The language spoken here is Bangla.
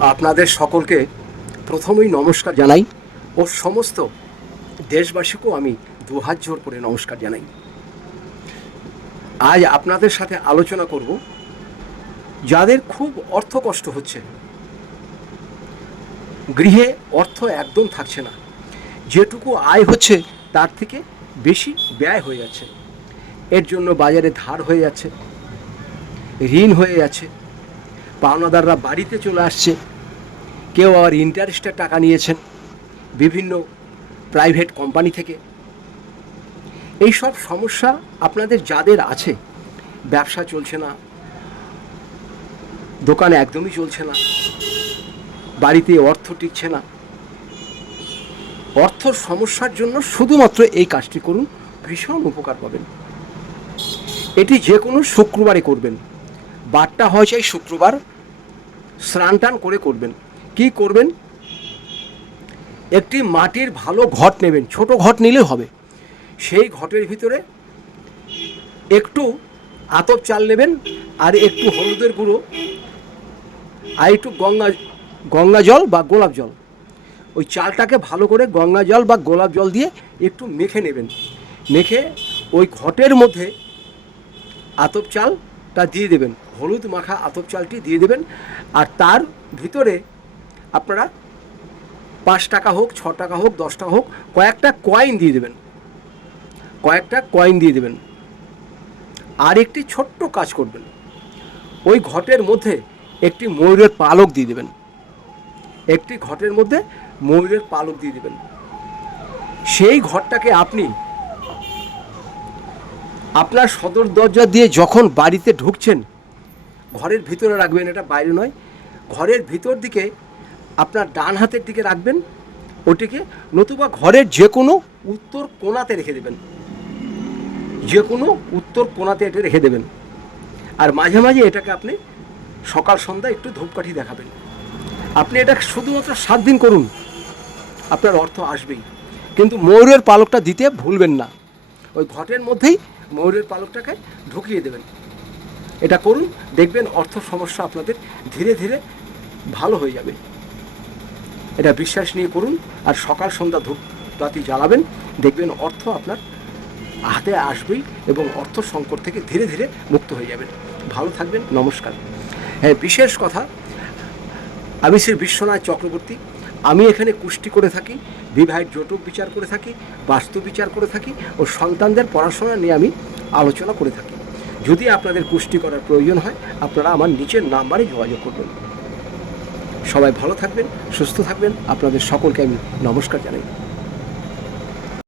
আপনাদের সকলকে প্রথমেই নমস্কার জানাই ও সমস্ত দেশবাসীকেও আমি দু হাত জোর করে নমস্কার জানাই। আজ আপনাদের সাথে আলোচনা করব যাদের খুব অর্থ কষ্ট হচ্ছে। গৃহে অর্থ একদম থাকছে না। যেটুকু আয় হচ্ছে তার থেকে বেশি ব্যয় হয়ে যাচ্ছে। এর জন্য বাজারে ধার হয়ে যাচ্ছে। ঋণ হয়ে যাচ্ছে। পাওনাদাররা বাড়িতে চলে আসছে। কেউ আবার ইন্টারেস্টের টাকা নিয়েছেন বিভিন্ন প্রাইভেট কোম্পানি থেকে। এই সব সমস্যা আপনাদের যাদের আছে, ব্যবসা চলছে না, দোকান একদমই চলছে না, বাড়িতে অর্থ টিকছে না। অর্থ সমস্যার জন্য শুধুমাত্র এই কাজটি করুন, ভীষণ উপকার পাবেন। এটি যে কোনো শুক্রবারে করবেন। বারটা হয় চাই শুক্রবার স্নান টান করে করবেন। কি করবেন? একটি মাটির ভালো ঘট নেবেন, ছোট ঘট নিলে হবে। সেই ঘটের ভিতরে একটু আতপ চাল নেবেন আর একটু হলুদের গুঁড়ো আর একটু গঙ্গা গঙ্গা জল বা গোলাপ জল। ওই চালটাকে ভালো করে গঙ্গা জল বা গোলাপ জল দিয়ে একটু মেখে নেবেন। মেখে ওই ঘটের মধ্যে আতপ চালটা দিয়ে দেবেন। হলুদ মাখা আতপ চালটি দিয়ে দেবেন। আর তার ভিতরে আপনারা পাঁচ টাকা হোক, ছ টাকা হোক, দশ টাকা হোক, কয়েকটা কয়েন দিয়ে দেবেন। কয়েকটা কয়েন দিয়ে দেবেন। আর একটি ছোট্ট কাজ করবেন। ওই ঘটের মধ্যে একটি ময়ূরের পালক দিয়ে দেবেন। একটি ঘটের মধ্যে ময়ূরের পালক দিয়ে দেবেন। সেই ঘরটাকে আপনি আপনার সদর দরজা দিয়ে যখন বাড়িতে ঢুকছেন, ঘরের ভিতরে রাখবেন, এটা বাইরে নয়, ঘরের ভিতর দিকে আপনার ডান হাতের দিকে রাখবেন, ওটিকে নতুবা ঘরের যে কোনো উত্তর কোনাতে রেখে দেবেন। যে কোনো উত্তর কোণাতে এটা রেখে দেবেন। আর মাঝে মাঝে এটাকে আপনি সকাল সন্ধ্যা একটু ধূপকাঠি দেখাবেন। আপনি এটা শুধুমাত্র সাত দিন করুন, আপনার অর্থ আসবেই। কিন্তু ময়ূরের পালকটা দিতে ভুলবেন না। ওই ঘটের মধ্যেই ময়ূরের পালকটাকে ঢুকিয়ে দেবেন। এটা করুন, দেখবেন অর্থ সমস্যা আপনাদের ধীরে ধীরে ভালো হয়ে যাবে। এটা বিশ্বাস নিয়ে করুন আর সকাল সন্ধ্যা ধূপ বাতি জ্বালাবেন, দেখবেন অর্থ আপনার হাতে আসবেই এবং অর্থ সংকট থেকে ধীরে ধীরে মুক্ত হয়ে যাবেন। ভালো থাকবেন, নমস্কার। হ্যাঁ বিশেষ কথা, আমি শ্রী বিশ্বনাথ চক্রবর্তী আমি এখানে কুষ্টি করে থাকি, বিবাহের জটক বিচার করে থাকি, বাস্তু বিচার করে থাকি ও সন্তানদের পড়াশোনা নিয়ে আমি আলোচনা করে থাকি। যদি আপনাদের কুষ্টি করার প্রয়োজন হয়, আপনারা আমার নিচের নাম্বারে যোগাযোগ করবেন। সবাই ভালো থাকবেন, সুস্থ থাকবেন। আপনাদের সকলকে আমি নমস্কার জানাই।